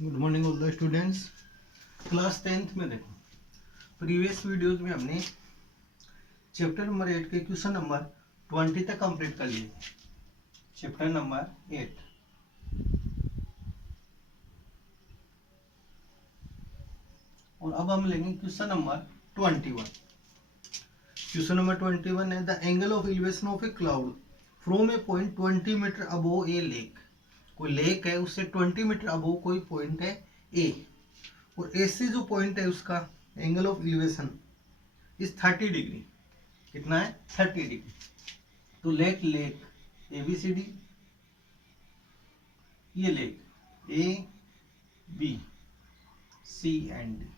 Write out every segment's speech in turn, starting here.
Good morning all the students. Class 10th में देखो, previous videos में हमने चैप्टर नंबर 8 के क्वेश्चन नंबर 20 तक कंप्लीट कर लिए। चैप्टर नंबर 8 और अब हम लेंगे क्वेश्चन नंबर 21। क्वेश्चन नंबर 21 है the angle of elevation of a cloud from a point 20 metre above a lake. कोई लेक है, उससे 20 मीटर अबोव कोई पॉइंट है ए, और ए से जो पॉइंट है उसका angle of elevation is 30 degree. कितना है? 30 डिग्री। तो let lake A B C D, ये lake A B C and D,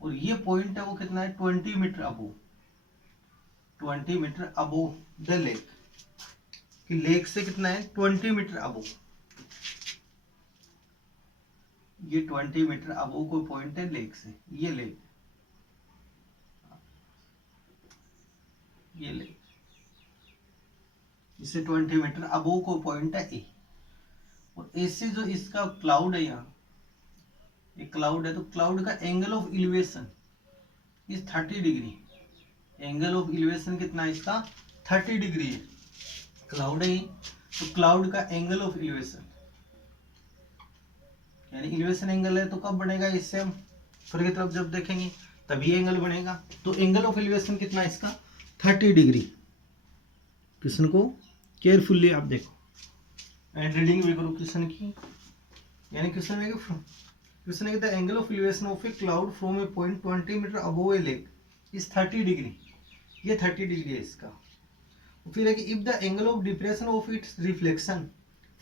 और ये पॉइंट है वो कितना है? 20 metre above, 20 metre above the lake. कि लेक से कितना है? 20 मीटर अबोव। ये 20 मीटर अबोव कोई पॉइंट है लेक से, ये लेक, ये लेक, इससे 20 मीटर अबोव को पॉइंट है ए, और ए से जो इसका क्लाउड है, यहाँ एक क्लाउड है, तो क्लाउड का angle of elevation is 30 degree. Angle of elevation कितना है इसका? 30 डिग्री है। क्लाउड है, तो क्लाउड का एंगल ऑफ एलिवेशन यानी एलिवेशन एंगल है, तो कब बनेगा? इससे हम ऊपर की तरफ जब देखेंगे तभी एंगल बनेगा। तो एंगल ऑफ एलिवेशन कितना है इसका? 30 डिग्री। क्वेश्चन को केयरफुल्ली आप देखो एंड रीडिंग भी करो क्वेश्चन की। यानी क्वेश्चन है the angle of elevation of a cloud from a point 20 metre above a lake is 30 degree. ये 30 डिग्री है इसका। फिर है कि if the angle of depression of its reflection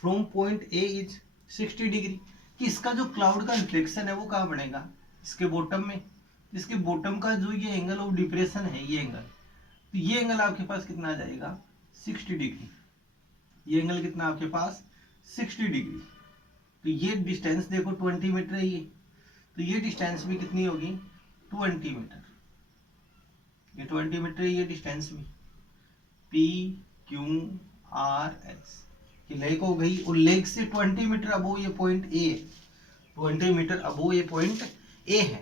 from point A is 60 degree, कि इसका जो क्लाउड का रिफ्लेक्शन है वो कहाँ बनेगा? इसके बॉटम में। इसके बॉटम का जो ये एंगल ऑफ डिप्रेशन है, ये एंगल, तो ये एंगल आपके पास कितना आ जाएगा? 60 डिग्री। ये एंगल कितना आपके पास? 60 डिग्री। तो ये डिस्टेंस देखो 20 मीटर है ये, तो ये डिस्टेंस भी कितनी होगी? 20 मीटर। ये 20 मीटर है ये डिस्टेंस भी। पी क्यू आर एस की लेक हो गई, और लेक से 20 मीटर अबो ये पॉइंट ए, 20 मीटर अबो ये पॉइंट ए है,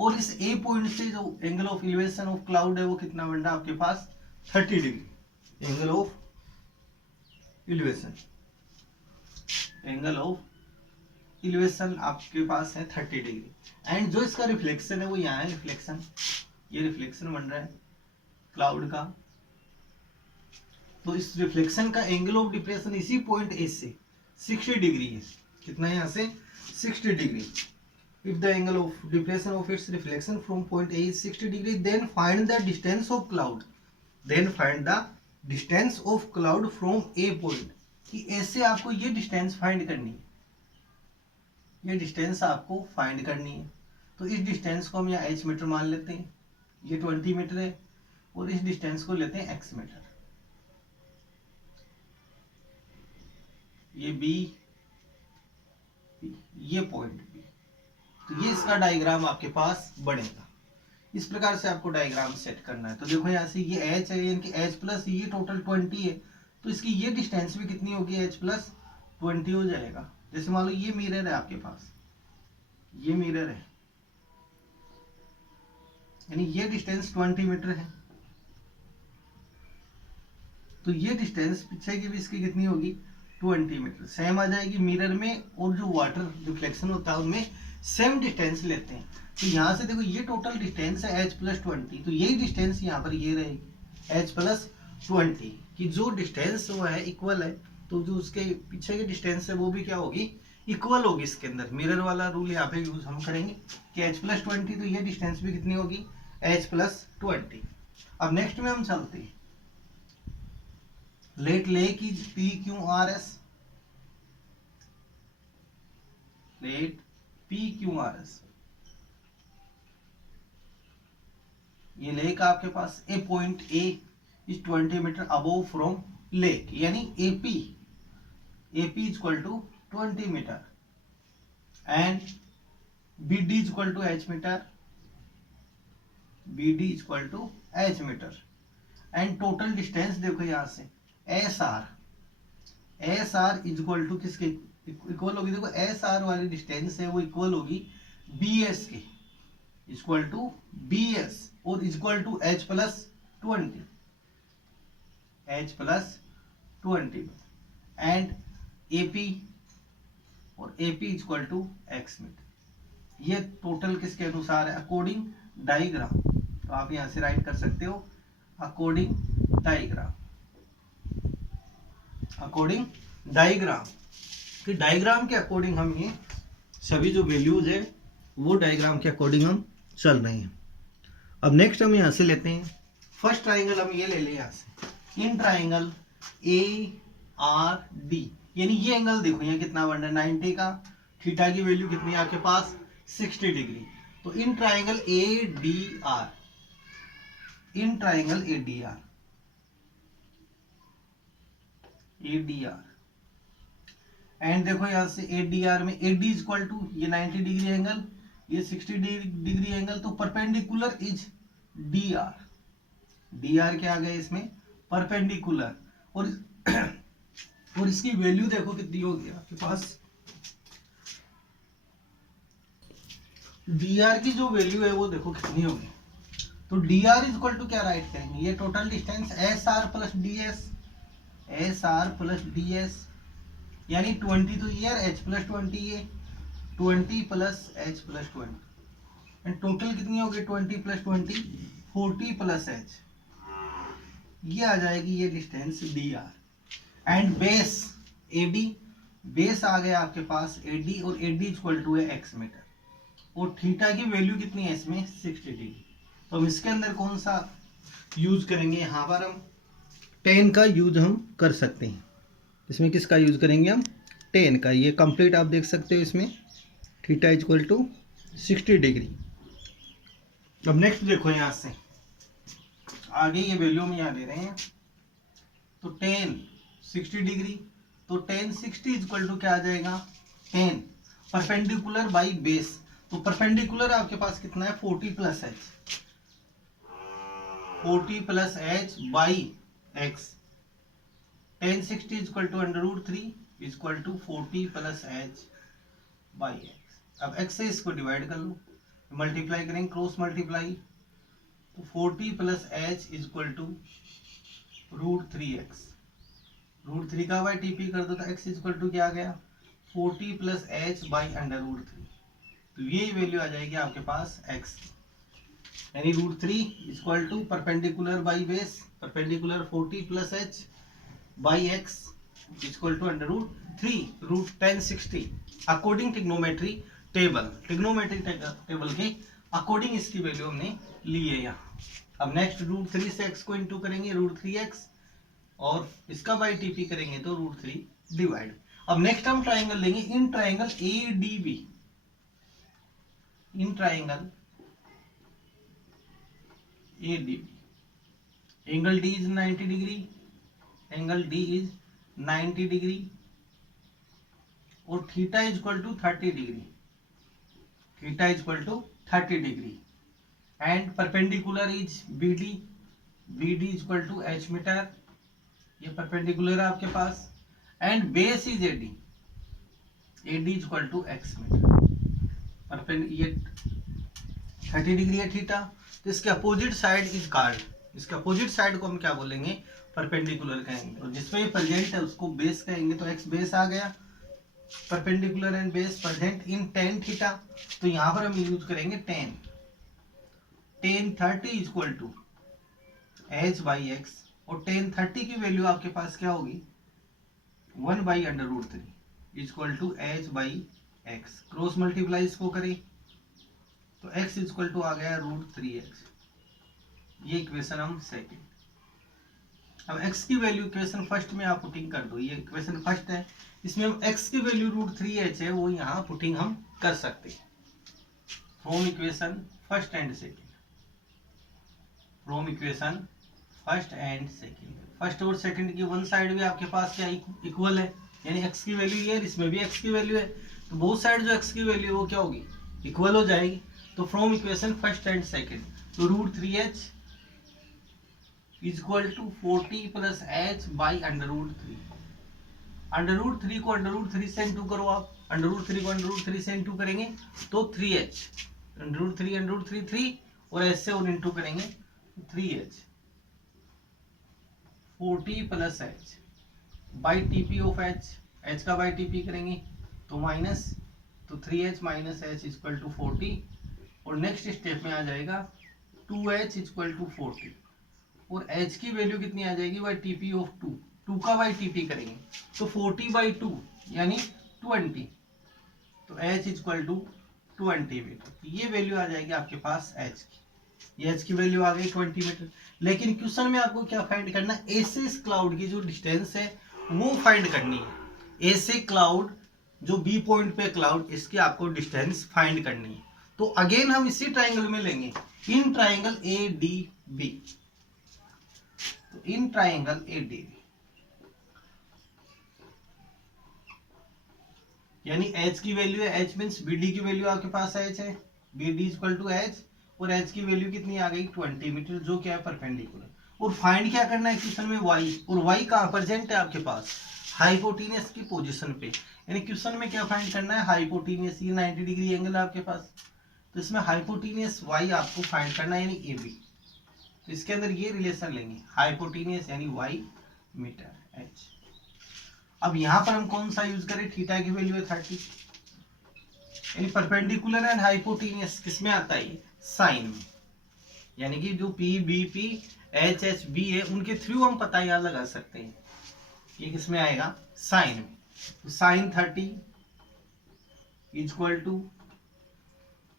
और इस ए पॉइंट से जो angle of elevation of cloud है वो कितना बन रहा है आपके पास? 30 degree. Angle of elevation, angle of elevation आपके पास है 30 डिग्री। एंड जो इसका रिफ्लेक्शन है वो यहाँ है, रिफ्लेक्शन, ये रिफ्लेक्शन बन रहा है क्लाउड का। तो इस रिफ्लेक्शन का एंगल ऑफ डिप्रेशन इसी पॉइंट ए से 60 डिग्री है। कितना है यहाँ से? 60 degree. If the angle of depression of its reflection from point A is 60 degree, then find the distance of cloud. Then find the distance of cloud from a point. कि ऐसे आपको ये डिस्टेंस फाइंड करनी है, ये distance आपको find करनी है। तो इस डिस्टेंस को हम यहाँ h मीटर मान लेते हैं, ये 20 मीटर है, और इस डिस्टेंस को लेते हैं x मीटर। ये b, ये पॉइंट b, तो ये इसका डायग्राम आपके पास बनेगा। इस प्रकार से आपको डायग्राम सेट करना है। तो देखो यहाँ से ये h है, यानी कि h प्लस ये टोटल 20 है, तो इसकी ये डिस्टेंस भी कितनी होगी? h प्लस 20 हो जाएगा। जैसे मान लो ये मिरर है आपके पास, ये मिरर है, यानी ये डिस्टेंस 20 मीटर है, तो ये डिस्टेंस पीछे की भी इसकी कितनी होगी? 20 मीटर। सेम आ जाएगी मिरर में, और जो वाटर रिफ्लेक्शन होता है उनमें सेम डिस्टेंस लेते हैं। तो यहाँ से देखो ये टोटल डिस्टेंस है h प्लस 20, तो यही डिस्टेंस यहाँ पर ये रहेगी h प्लस 20, कि जो डिस्टेंस वो है इक्वल है, तो जो उसके पीछे की डिस्टेंस है वो भी क्या होगी? इक्वल होगी। इसके अंदर मिरर वाला रूल यहाँ पे यूज हम करेंगे कि h प्लस 20, तो ये डिस्टेंस भी कितनी होगी? h plus 20। अब नेक्स्ट में हम चलते हैं। Let lake is P Q R S, let P Q R S, ये लेक आपके पास A point A is 20 metre above from lake, यानी AP, AP is equal to 20 metre, and BD is equal to H metre, BD is equal to H metre, and total distance देखो यहाँ से S R, S R is equal to किसके? Equal होगी, देखो S R वाली distance है वो equal होगी बी एस के, इक्वल टू बी एस और equal to H plus 20, H plus 20 and AP और AP equal to x metre. ये टोटल किसके अनुसार है, अकॉर्डिंग डायग्राम। तो आप यहां से राइट कर सकते हो अकॉर्डिंग डायग्राम, अकॉर्डिंग डायग्राम, कि डायग्राम के अकॉर्डिंग हम ये सभी जो वैल्यूज है वो डायग्राम के अकॉर्डिंग हम चल रहे हैं। अब नेक्स्ट हम यहां से लेते हैं फर्स्ट ट्राइंगल, हम ये ले लें यहां से, इन ट्राइंगल ए आर डी, यानी ये एंगल देखो यहाँ कितना बन रहा है 90 का, थीटा की वैल्यू कितनी है आपके पास 60 डिग्री। तो in triangle A D R, in triangle A D R, A D R and देखो यहां से ए डी आर में ए डी इक्वल टू ये 90 डिग्री एंगल, ये 60 डिग्री एंगल, तो perpendicular is D R, D R क्या आ गया इसमें परपेंडिकुलर, और इसकी वैल्यू देखो कितनी होगी आपके पास, डी आर की जो वैल्यू है वो देखो कितनी होगी। तो डी आर इक्वल टू क्या राइट करेंगे, ये total distance S R plus D S, S R plus D S, यानी 20 तो ईयर एच प्लस 20, ये 20 plus H plus 20 and total कितनी होगी 20 प्लस 20 40 प्लस एच, ये आ जाएगी ये distance D R. And base A D, base आ गया आपके पास ए डी और ए डी इक्वल टू है एक्स मीटर, और थीटा की वैल्यू कितनी है इसमें 60 डिग्री। तो हम इसके अंदर कौन सा यूज करेंगे, यहाँ पर हम टेन का यूज हम कर सकते हैं। इसमें किसका यूज करेंगे हम, टेन का। ये कंप्लीट आप देख सकते हो इसमें थीटा इक्वल टू 60 डिग्री। अब नेक्स्ट देखो यहाँ से आगे ये वैल्यू हम यहाँ ले रहे हैं, तो टेन 60 डिग्री, तो टेन 60 इक्वल टू क्या आ जाएगा 10 परपेंडिकुलर बाई बेस, तो परपेंडिकुलर आपके पास कितना है 40 plus h, 40 plus h by x, tan 60 equal to √3 equal to 40 plus h by x. अब एक्स से इसको डिवाइड कर लो, मल्टीप्लाई करेंगे क्रॉस मल्टीप्लाई, तो 40 plus H equal to √3x, √3 का बाई टीपी कर दो तो x इक्वल टू क्या आ गया 40 प्लस एच बाई √3, तो ये वैल्यू आ जाएगी आपके पास x, यानी √3 equal to perpendicular by base, perpendicular 40 plus h by x equal to √3 √1060 according trigonometry table, trigonometry table के अकॉर्डिंग इसकी वैल्यू हमने ली है यहाँ। अब नेक्स्ट √3 से x को इंटू करेंगे √3x और इसका बाई टीपी करेंगे तो √3 डिवाइड। अब नेक्स्ट हम ट्राइंगल लेंगे in triangle A D B, in triangle A D B, angle D is 90 degree, angle D is 90 degree और theta is equal to 30 degree, theta is equal to 30 degree and perpendicular is B D, B D is equal to H metre, ये perpendicular है आपके पास, and base is A D, A D is equal to x metre, ये 30 degree है theta, तो इसके opposite side is called, इसके opposite side को हम क्या बोलेंगे परपेंडिकुलर कहेंगे, और जिसमें प्रेजेंट है उसको बेस कहेंगे, तो एक्स बेस आ गया, perpendicular and base present in tan theta, तो यहां पर हम यूज करेंगे tan, tan 30 equal to h by x, और टेन 30 की वैल्यू आपके पास क्या होगी 1 by √3 equal to h by x, cross multiply इसको करें तो x इक्वल टू आ गया √3x, ये इक्वेशन हम सेकंड। अब x की वैल्यू इक्वेशन फर्स्ट में आप पुटिंग कर दो, ये इक्वेशन फर्स्ट है, इसमें हम x की वैल्यू √3h है वो यहाँ पुटिंग हम कर सकते हैं from equation first and second, from equation first and second, first और सेकंड की वन साइड भी आपके पास क्या इक्वल है, यानी x की वैल्यू ये, इसमें भी x की वैल्यू है, तो बोथ साइड जो x की वैल्यू है वो क्या होगी इक्वल हो जाएगी। तो from equation first and second, तो √3h is equal to 40 plus h by √3, √3 को √3 से इनटू करो आप, √3 को √3 से इनटू करेंगे तो 3h, √3 3 और h से और इनटू करेंगे 3h, 40 plus h by TP of h, h का बाई TP करेंगे तो माइनस, तो 3h minus h equal to 40, और नेक्स्ट स्टेप में आ जाएगा 2h इक्वल टू 40, और h की वैल्यू कितनी आ जाएगी बाई TP ऑफ 2 का बाई TP करेंगे तो 40/2 यानी 20, तो h इक्वल टू 20 मीटर, ये वैल्यू आ जाएगी आपके पास h की, ये h की वैल्यू आ गई 20 मीटर। लेकिन क्वेश्चन में आपको क्या फाइंड करना है, ए से इस क्लाउड की जो डिस्टेंस है वो फाइंड करनी है, ए से क्लाउड जो बी पॉइंट पे क्लाउड, इसकी आपको डिस्टेंस फाइंड करनी है। तो अगेन हम इसी ट्राइंगल में लेंगे, इन ट्राइंगल ADB, तो इन ट्राइंगल ADB यानी h की वैल्यू है, h मीन्स BD की वैल्यू आपके पास h है, BD इक्वल टू h, और h की वैल्यू कितनी आ गई 20 मीटर, जो क्या है परपेंडिकुलर। और फाइंड क्या करना है क्वेश्चन में y, और y कहाँ प्रेजेंट है आपके पास हाइपोटेनियस की पोजीशन पे, यानी क्वेश्चन में क्या फाइंड करना है हाइपोटेनियस, ये 90 डिग्री एंगल है आपके पास, तो इसमें हाइपोटेनियस y आपको फाइंड करना है यानी AB, तो इसके अंदर ये रिलेशन लेंगे हाइपोटेनियस यानी y मीटर h। अब यहाँ पर हम कौन सा यूज करें, थीटा की वैल्यू है 30, यानी परपेंडिकुलर एंड हाइपोटेनियस किस में आता है साइन में, यानी कि जो PBP HHB है उनके थ्रू हम पता यहाँ लगा सकते हैं, ये किस में आएगा साइन में, तो साइन 30 इक्वल टू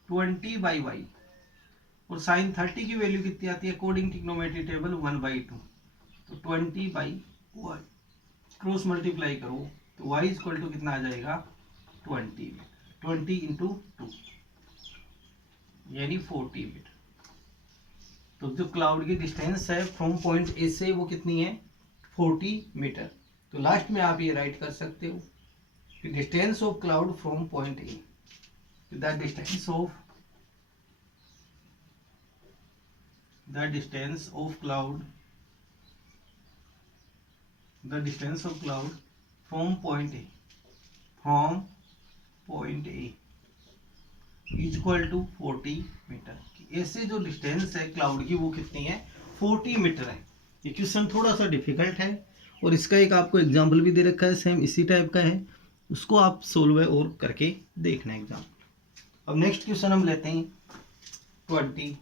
20/y, और साइन 30 की वैल्यू कितनी आती है अकॉर्डिंग ट्रिग्नोमेट्री टेबल 1/2, तो 20/y क्रॉस मल्टीप्लाई करो तो y इक्वल टू कितना आ जाएगा 20 इंटू 2 यानी 40 मीटर। तो जो क्लाउड की डिस्टेंस है फ्रॉम पॉइंट ए से वो कितनी है 40 मीटर। तो लास्ट में आप ये राइट कर सकते हो कि distance of cloud from point A, the distance of cloud from point A equal to 40 metre. ऐसे जो डिस्टेंस है क्लाउड की वो कितनी है 40 मीटर है। ये क्वेश्चन थोड़ा सा डिफिकल्ट है और इसका एक आपको एग्जाम्पल भी दे रखा है, सेम इसी टाइप का है, उसको आप सोल्व और करके देखना एग्जाम्पल। अब नेक्स्ट क्वेश्चन हम लेते हैं 21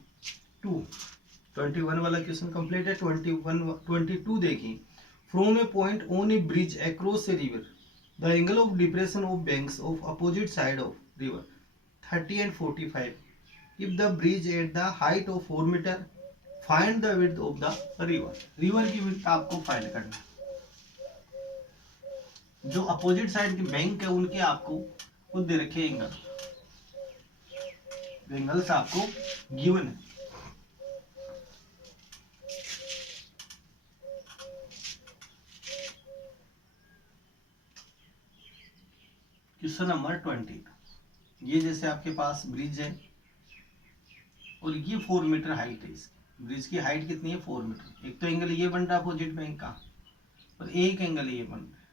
वाला क्वेश्चन कंप्लीट है। 22 देखिए, from a point on a bridge across a river the angle of depression of banks of opposite side of river 30 and 45. If the bridge at the height of 4 meter, find the width of the river. River की width आपको find करना है। जो opposite side के bank है उनके आपको खुद दे रखे एंगल, एंगल्स आपको गिवन है। क्वेश्चन नंबर 20, ये जैसे आपके पास ब्रिज है और ये 4 मीटर हाइट है, इसकी ब्रिज की हाइट कितनी है 4 मीटर। एक तो एंगल ये बन रहा है अपोजिट बैंक का और एक एंगल ये बन रहा है।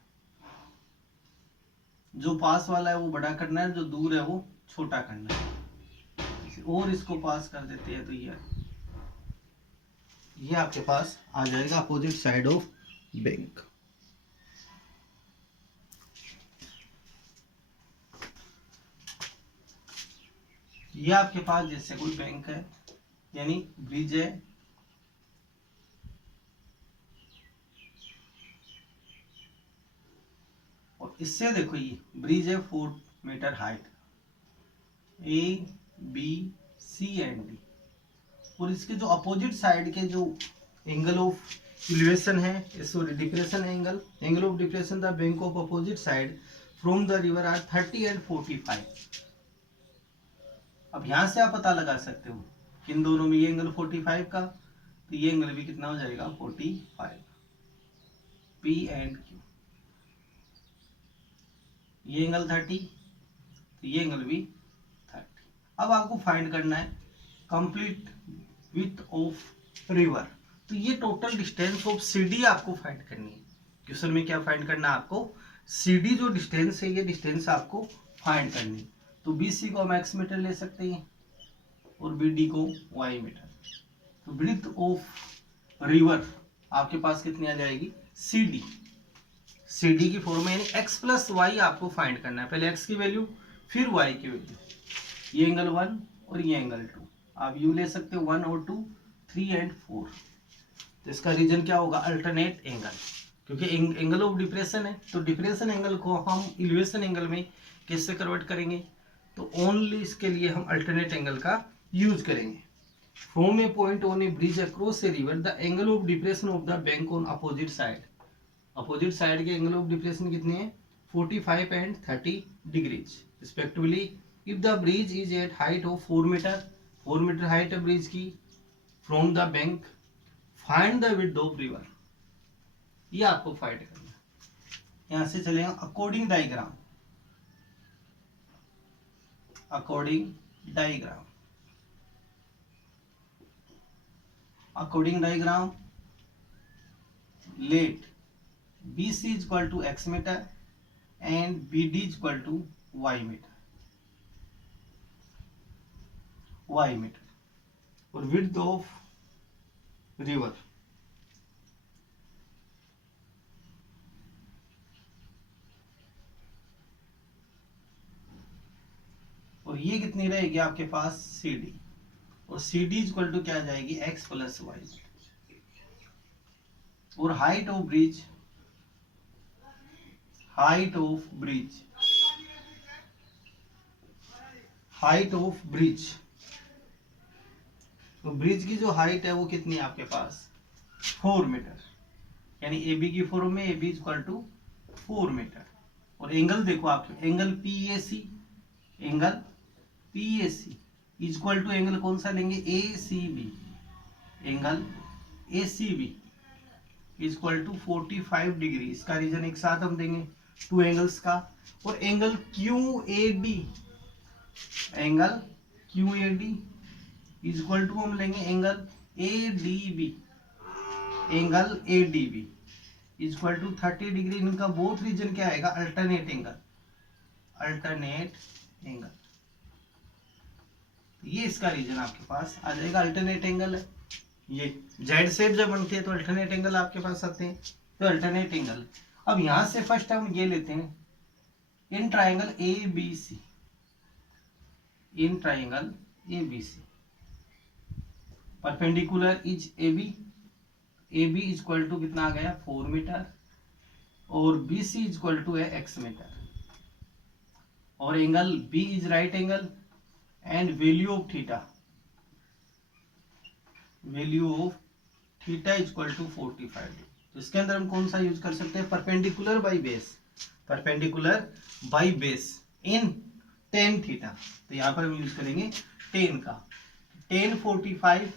जो पास वाला है वो बड़ा करना है, जो दूर है वो छोटा करना है। और इसको पास कर देते हैं तो ये आपके पास आ जाएगा अपोजिट साइड ऑफ बैंक। ये आपके पास जैसे कोई बैंक है यानी ब्रिज है, और इससे देखो ये ब्रिज है 4 metre height, A B C and D, और इसके जो अपोजिट साइड के जो एंगल ऑफ एलिवेशन है, sorry depression angle of depression the bank of opposite side from the river are 30 and 45। अब यहां से आप पता लगा सकते हो कि इन दोनों में ये एंगल 45 का, तो ये एंगल भी कितना हो जाएगा 45, P एंड Q। ये एंगल 30, तो ये एंगल भी 30। अब आपको फाइंड करना है कंप्लीट विड्थ ऑफ रिवर, तो ये टोटल डिस्टेंस ऑफ CD आपको फाइंड करनी है। क्वेश्चन में क्या फाइंड करना है आपको सी डी जो डिस्टेंस है, ये डिस्टेंस आपको फाइंड करनी। तो बी सी को हम एक्स मीटर ले सकते हैं और बी डी को वाई मीटर। तो ब्रीथ ऑफ रिवर आपके पास कितनी आ जाएगी, सी डी। सी डी की फॉर्म में यानी एक्स प्लस वाई आपको फाइंड करना है। पहले एक्स की वैल्यू फिर वाई की वैल्यू। ये एंगल 1 और ये एंगल 2, आप यू ले सकते हो 1 और 2, 3 एंड 4। तो इसका रीजन क्या होगा, अल्टरनेट एंगल, क्योंकि एंगल ऑफ डिप्रेशन है। तो डिप्रेशन एंगल को हम इलिवेशन एंगल में कैसे कन्वर्ट करेंगे, तो ओनली इसके लिए हम अल्टरनेट एंगल का यूज करेंगे। From a point on a bridge across a river, the angle of depression of the bank on opposite side. Opposite side के एंगल ऑफ डिप्रेशन कितने हैं, 45 and 30 degrees respectively. If the bridge is at height of 4 metre, 4 metre height है bridge की from the bank, find the width of river. ये आपको find करना है। यहां से चलेगा according diagram, according diagram, according diagram let BC is equal to x meter and BD is equal to y meter, y meter, और width of river और ये कितनी रहेगी आपके पास CD, और CD is equal to क्या आ जाएगी, x plus y, और height of bridge, height of bridge, height of bridge, तो ब्रिज की जो हाइट है वो कितनी है आपके पास, 4 मीटर, यानी ए बी की फॉर्म में A B equal to 4 metre. और एंगल देखो आपके, angle P A C, angle P A C equal to angle कौन सा लेंगे, A C B, angle A C B equal to 45 degree. इसका रीजन एक साथ हम देंगे टू एंगल्स का। और angle Q A D, angle Q A D equal to हम लेंगे angle A D B, angle A D B equal to 30 degree. इनका बोथ रीजन क्या आएगा, अल्टरनेट एंगल, अल्टरनेट एंगल। ये इसका रीजन आपके पास आ जाएगा, अल्टरनेट एंगल है। ये जेड शेप जब बनती है तो अल्टरनेट एंगल आपके पास आते हैं, तो अल्टरनेट एंगल। अब यहां से फर्स्ट हम ये लेते हैं, in triangle A B C, in triangle A B C perpendicular is A B, A B equal to कितना आ गया 4 मीटर, और बी सी इक्वल टू है एक्स मीटर, और angle B is right angle and value of theta, value of theta equal to 45 degree. तो इसके अंदर हम कौन सा यूज कर सकते हैं, perpendicular by base, perpendicular by base in tan theta. तो यहां पर हम यूज करेंगे टेन का, tan 45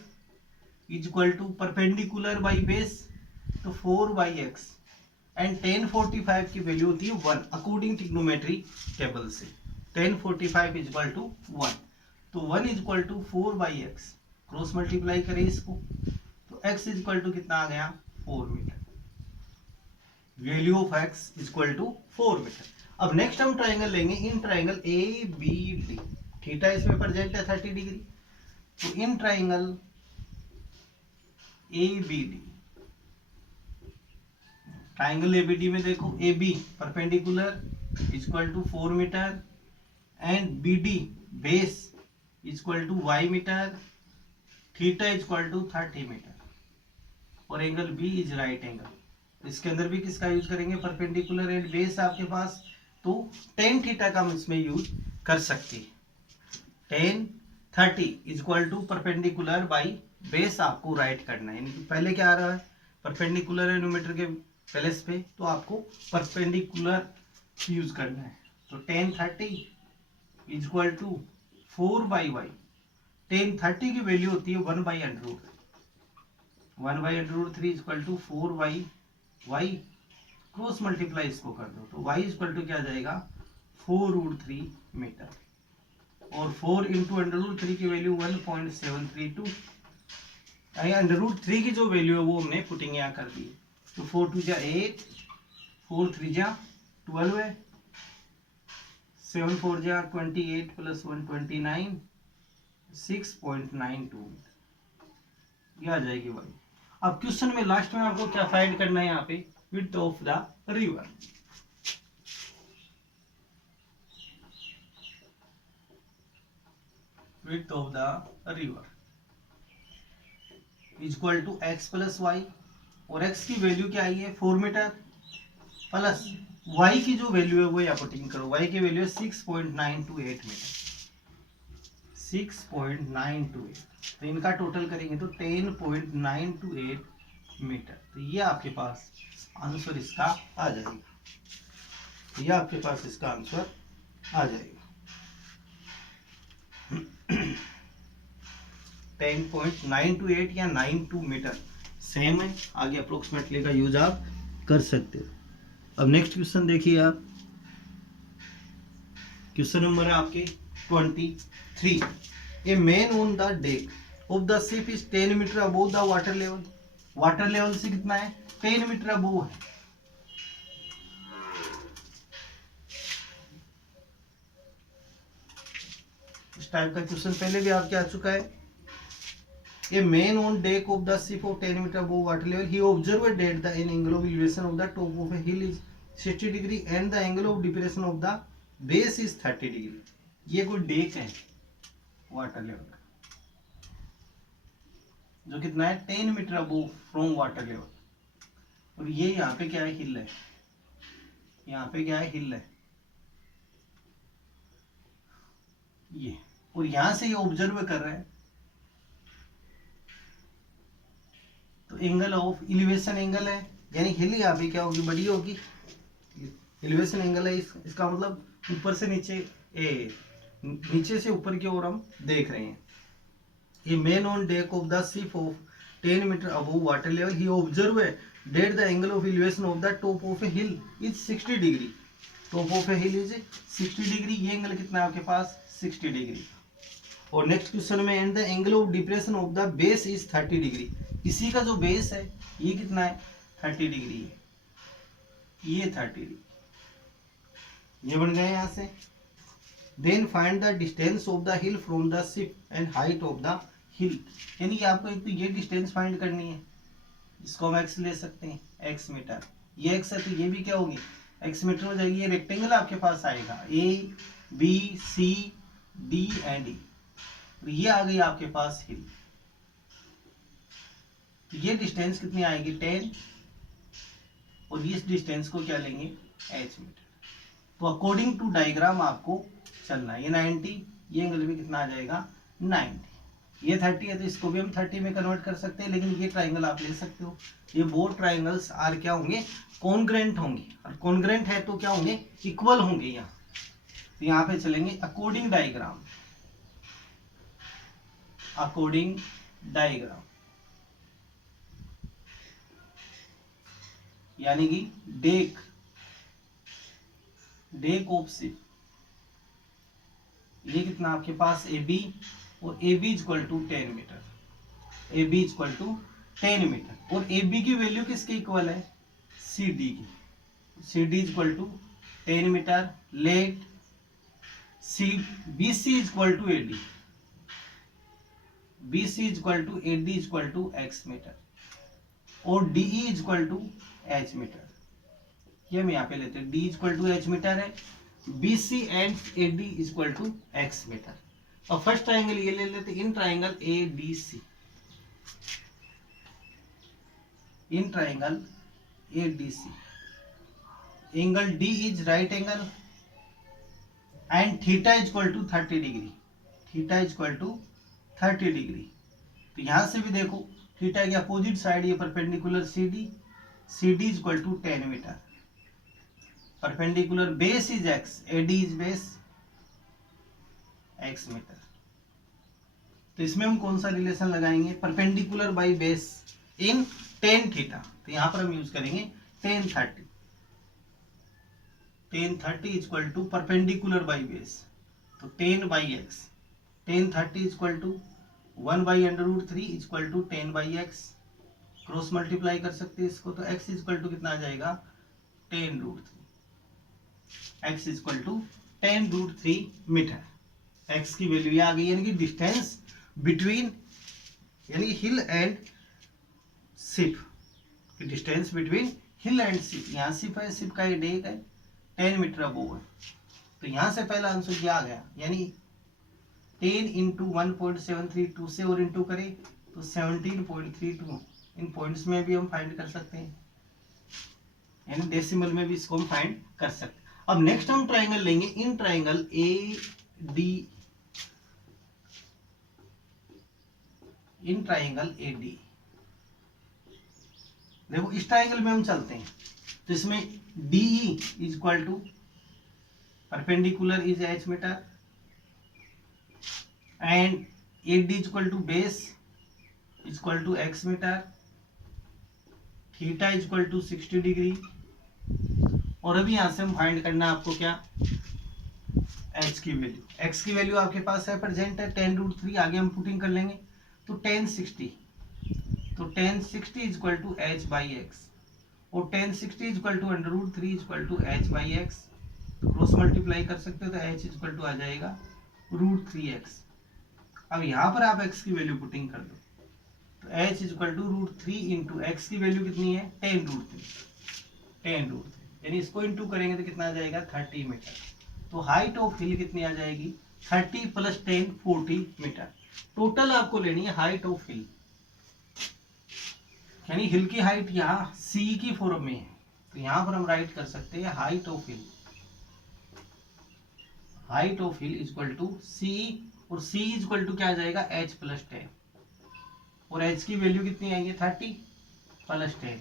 equal to perpendicular by base तो 4 बाई एक्स, एंड टेन 45 की वैल्यू होती है 1 अकॉर्डिंग ट्रिग्नोमेट्री टेबल से। टेन 45 इक्वल टू 1, तो 1 equal to 4 by x, cross multiply करें इसको तो x इक्वल टू कितना आ गया 4 metre, value of x equal to 4 metre. अब नेक्स्ट हम ट्राइंगल लेंगे, in triangle A B D, theta इसमें प्रेजेंट है 30 डिग्री, तो in triangle A B D, triangle A B D में देखो A B perpendicular equal to 4 metre and B D base equal to y metre, theta equal to 30 metre, और angle B is right angle. इसके अंदर भी किसका use करेंगे, perpendicular and base आपके पास, तो टेन थीटा का हम इसमें यूज कर सकते हैं। Tan 30 equal to perpendicular by base आपको राइट करना है, यानी पहले क्या आ रहा है परपेंडिकुलर है न्यूमेटर के प्लेस पे, तो आपको परपेंडिकुलर यूज करना है। तो tan 30 equal to 4 by y, tan 30 की वैल्यू होती है 1 by under root, 1 by under root 3 equal to 4 by y, cross multiply इसको कर दो तो y इक्वल टू क्या जाएगा 4 रूट 3 मीटर, और 4 इंटू अंडर रूट 3 की वैल्यू 1.732, अंडर रूट 3 की जो वैल्यू है वो हमने पुटिंग यहाँ कर दी। तो 4 2 जा 8, 4 3 जा 12 है, 7 4 जा 28 प्लस 129, 6.92 ये आ जाएगी भाई। अब क्वेश्चन में लास्ट में आपको क्या फाइंड करना है यहाँ पे, width of the river. Width of the river equal to x plus y, और x की वैल्यू क्या आई है 4 मीटर, प्लस y की जो वैल्यू है वो यहाँ पुटिंग करो, y की वैल्यू है 6.928 मीटर, 6.928, तो इनका टोटल करेंगे तो 10.928 मीटर। तो ये आपके पास आंसर इसका आ जाएगा, ये आपके पास इसका आंसर आ जाएगा 10.928 या 92 मीटर, सेम है। आगे अप्रोक्सीमेटली का यूज आप कर सकते हो। अब नेक्स्ट क्वेश्चन देखिए आप, क्वेश्चन नंबर है आपके 23। A man on the deck of the ship is 10 metre above the water level, water level से कितना है 10 मीटर अबोव है। इस टाइप का क्वेश्चन पहले भी आपके आ चुका है। A man on deck of the ship of 10 meter above water level, he observed that the angle of elevation of the top of a hill is 60 degree and the angle of depression of the base is 30 degree। ये कोई deck है water level का, जो कितना है 10 metre above from water level, और ये यहाँ पे क्या है हिल है, यहाँ पे क्या है हिल है ये, और यहां से ये ऑब्जर्व कर रहे हैं। तो एंगल ऑफ एलिवेशन एंगल है, यानी हिल यहाँ पे क्या होगी बड़ी होगी, एलिवेशन एंगल है इसका मतलब ऊपर से नीचे, नीचे से ऊपर की ओर हम देख रहे हैं। ये man on deck of the ship of 10 metre above water level, he observe that the angle of elevation of the top of a hill is 60 degree, top of a hill is 60 degree, ये angle कितना है आपके पास 60 degree. और next question में and the angle of depression of the base is 30 degree, इसी का जो बेस है ये कितना है 30 डिग्री है, ये 30 डिग्री, ये बन गए यहां से। Then find the distance of the hill from the ship and height of the hill, यानी कि आपको एक तो ये डिस्टेंस फाइंड करनी है, इसको हम x ले सकते हैं, x मीटर, ये x है तो ये भी क्या होगी x मीटर हो जाएगी। ये रेक्टेंगल आपके पास आएगा a b c d and e, ये आ गई आपके पास हिल, ये डिस्टेंस कितनी आएगी 10, और इस डिस्टेंस को क्या लेंगे h मीटर। तो अकॉर्डिंग टू डायग्राम आपको चलना है, ये 90, ये एंगल भी कितना आ जाएगा 90, ये 30 है तो इसको भी हम 30 में कन्वर्ट कर सकते हैं, लेकिन ये ट्राइंगल आप ले सकते हो। ये बोथ ट्राइंगल्स आर क्या होंगे कॉन्ग्रेंट होंगे, और कॉन्ग्रेंट है तो क्या होंगे इक्वल होंगे यहाँ। तो यहाँ पे चलेंगे अकॉर्डिंग डायग्राम, अकॉर्डिंग डायग्राम, यानी कि डेक, डेक ऑफ शिप, ये कितना आपके पास ए बी, और A B equal to 10 metre, A B equal to 10 metre, और ए बी की वैल्यू किसके इक्वल है सी डी की, C D equal to 10 metre, let C B C equal to A D, B C equal to A D equal to x metre, और D E equal to H metre, ये हम यहाँ पे लेते हैं, D equal to H metre है, B C and A D equal to x metre. और first triangle ये ले लेते, in triangle A D C, in triangle A D C, angle D is right angle and theta equal to 30 degree, theta equal to 30 degree. तो यहां से भी देखो theta की अपोजिट साइड ये perpendicular C D, C D equal to 10 metre, perpendicular base is x, A D is base x metre. तो इसमें हम कौन सा रिलेशन लगाएंगे perpendicular by base in tan theta, तो यहां पर हम यूज करेंगे 1030, 1030 equal to perpendicular by base, तो 10 by x, 1030 equal to 1/√3 equal to 10 by x, cross multiply कर सकते हैं इसको, तो x इक्वल टू कितना आ जाएगा 10√3, x equal to 10√3 metre. x की वैल्यू आ गई, यानी कि डिस्टेंस बिटवीन, यानी hill and ship, distance between hill and ship. यहाँ सिप है, सिप का ये डेक है 10 मीटर अबोव है। तो यहाँ से पहला आंसर क्या आ गया, यानी 10 इंटू 1.732 से और इंटू करें तो 17.32। इन पॉइंट्स में भी हम फाइंड कर सकते हैं, यानी डेसिमल में भी इसको हम फाइंड कर सकते हैं। अब नेक्स्ट हम ट्राइंगल लेंगे, in triangle A D, in triangle A D. देखो इस ट्राइंगल में हम चलते हैं, तो इसमें DE equal to perpendicular is h metre and AD equal to base equal to x metre, theta equal to 60 degree. और अभी यहां से हम फाइंड करना है आपको क्या, h की वैल्यू। x की वैल्यू आपके पास है, प्रेजेंट है 10√3, आगे हम पुटिंग कर लेंगे तो 1060, तो 1060 equal to h by x, और 1060 equal to √3 equal to h by x. Cross multiply कर सकते हो तो h इक्वल टू आ जाएगा √3x। अब यहाँ पर आप x की वैल्यू पुटिंग कर दो, तो h equal to √3 into x की वैल्यू कितनी है 10√3, यानी इसको इंटू करेंगे तो कितना आ जाएगा 30 मीटर। तो हाइट ऑफ हिल कितनी आ जाएगी 30 प्लस 10 40 मीटर। टोटल आपको लेनी है हाइट ऑफ हिल, यानी हिल की हाइट यहाँ c की फॉर्म में है, तो यहाँ पर हम राइट कर सकते हैं height of hill, height of hill equal to c, और c इक्वल टू क्या आ जाएगा h प्लस 10, और h की वैल्यू कितनी आएगी 30 प्लस 10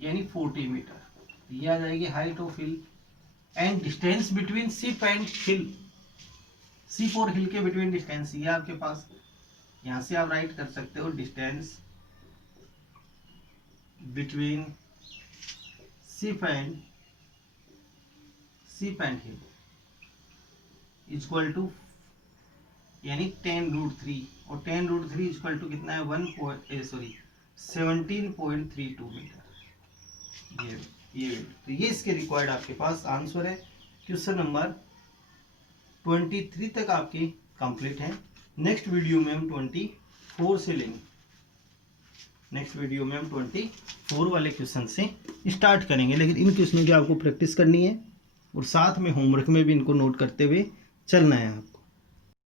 यानी 40 मीटर। ये आ जाएगी height of hill. And distance between ship and hill, ship और हिल के बिटवीन डिस्टेंस ये आपके पास, यहां से आप राइट कर सकते हो distance between ship and hill equal to, यानी 10√3, और 10√3 इक्वल टू कितना है 17.32 मीटर। ये तो ये इसके रिक्वायर्ड आपके पास आंसर है। क्वेश्चन नंबर 23 तक आपकी कंप्लीट है। नेक्स्ट वीडियो में हम 24 से लेंगे, नेक्स्ट वीडियो में हम 24 वाले क्वेश्चन से स्टार्ट करेंगे, लेकिन इन क्वेश्चनों की आपको प्रैक्टिस करनी है और साथ में होमवर्क में भी इनको नोट करते हुए चलना है।